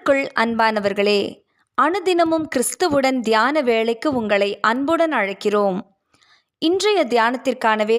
கிறிஸ்துவுக்குள் அன்பானவர்களே, அனுதினமும் கிறிஸ்துவுடன் தியான வேளைக்கு உங்களை அன்புடன் அழைக்கிறோம். இன்றைய தியானத்திற்கான